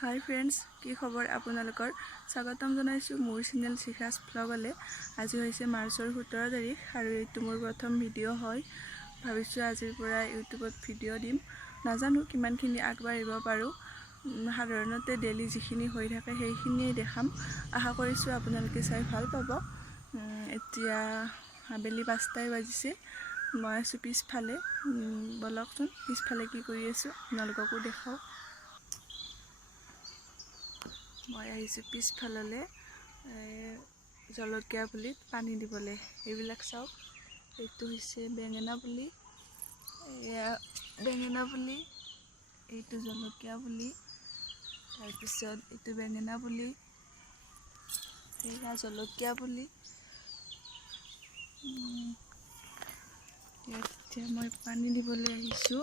Hi friends, কি খবৰ আপোনালোকৰ? স্বাগতম জনাইছো মোৰ চেনেল শিখাস ব্লগলে। আজি হৈছে মাৰ্চৰ 17 তাৰিখ আৰু এইটো মোৰ প্ৰথম ভিডিঅ' হয়। ভাবিছো আজিৰ পৰা ইউটিউবত ভিডিঅ' দিম। নাজানো কিমানখিনি আগবাঢ়িব পাৰো। সাধাৰণতে ডেইলি যিখিনি হৈ থাকে সেইখিনিয়ে দেখাম। আশা কৰিছো আপোনালোকে চাই ভাল পাব। এতিয়া আবেলি 5টাই বাজিছে। মই আছো পিছফালে। বলকচোন পিছফালে কি কৰি আছো আপোনালোককো দেখাও। মই আহিছো পিছফাললে জলকীয়া পুলিত পানী দিবলে। এইবিলাক চাওক, এইটো হৈছে বেঙেনা পুলি, বেঙেনা পুলি, এইটো জলকীয়া পুলি, তাৰপিছত এইটো বেঙেনা পুলি, এয়া জলকীয়া পুলি। এতিয়া মই পানী দিবলৈ আহিছো।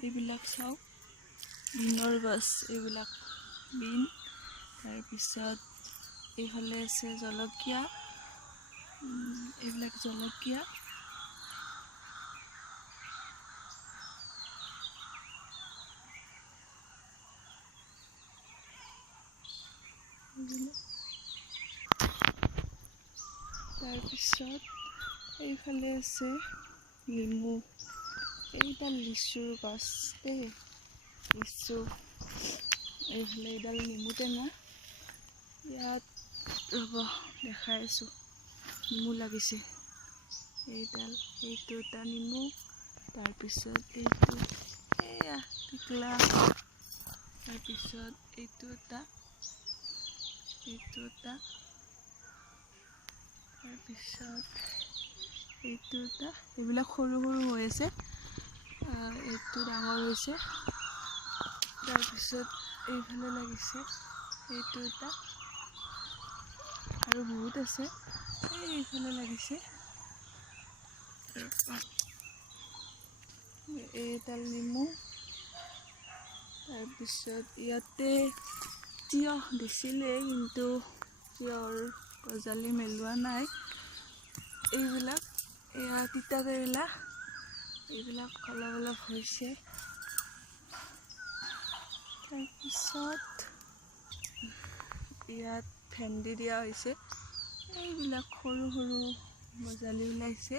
এইবিলাক চাওক, বিনৰ গছ, এইবিলাক বিন। তাৰপিছত এইফালে আছে জলকীয়া, এইবিলাক জলকীয়া। তাৰপিছত এইফালে আছে নেমু, এইডাল লিচুৰ গছ দেই, লিচু। এইফালে এইডাল নেমু টেঙা। ইয়াত ৰ'ব দেখাই আছো, নেমু লাগিছে। এইডাল, এইটো এটা নেমু। তাৰপিছত এইটো এয়া টিকলা। তাৰপিছত এইটো এটা, এইটো এটা, তাৰপিছত এইটো এটা। এইবিলাক সৰু সৰু হৈ আছে, এইটো ডাঙৰ হৈছে। তাৰপিছত এইফালে লাগিছে এইটো এটা, আৰু বহুত আছে। এইফালে লাগিছে এইডাল নেমু। তাৰপিছত ইয়াতে তিয়হ দিছিলে, কিন্তু তিয়হৰ গজালি মেলোৱা নাই। এইবিলাক এয়া তিতা কেৰেলা, এইবিলাক অলপ অলপ হৈছে। তাৰপিছত ইয়াত ভেন্দি দিয়া হৈছে। এইবিলাক সৰু সৰু গজালি ওলাইছে।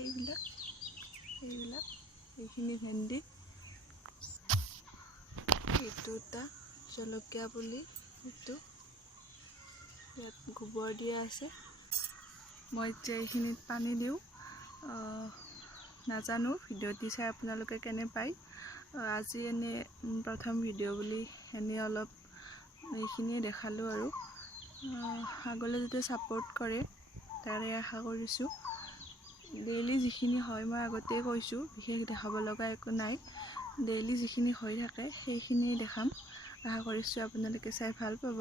এইবিলাক এইখিনি ভেন্দি। এইটো এটা জলকীয়া পুলি, এইটো ইয়াত গোবৰ দিয়া আছে। মই এতিয়া এইখিনিত পানী দিওঁ। নাজানো ভিডিঅ'টি চাই আপোনালোকে কেনে পায়। আজি এনে প্ৰথম ভিডিঅ' বুলি এনে অলপ এইখিনিয়ে দেখালোঁ আৰু আগলৈ যাতে ছাপোৰ্ট কৰে তাৰে আশা কৰিছোঁ। ডেইলি যিখিনি হয় মই আগতেই কৈছোঁ, বিশেষ দেখাব লগা একো নাই। ডেইলি যিখিনি হৈ থাকে সেইখিনি দেখাম। আশা কৰিছোঁ আপোনালোকে চাই ভাল পাব।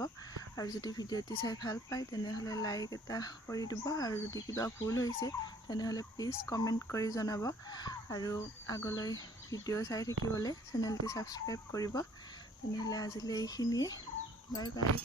আৰু যদি ভিডিঅ'টি চাই ভাল পায় তেনেহ'লে লাইক এটা কৰি দিব। আৰু যদি কিবা ভুল হৈছে তেনেহ'লে প্লিজ কমেণ্ট কৰি জনাব। আৰু আগলৈ ভিডিঅ' চাই থাকিবলৈ চেনেলটি ছাবস্ক্ৰাইব কৰিব। তেনেহ'লে আজিলৈ এইখিনিয়ে। Bye bye.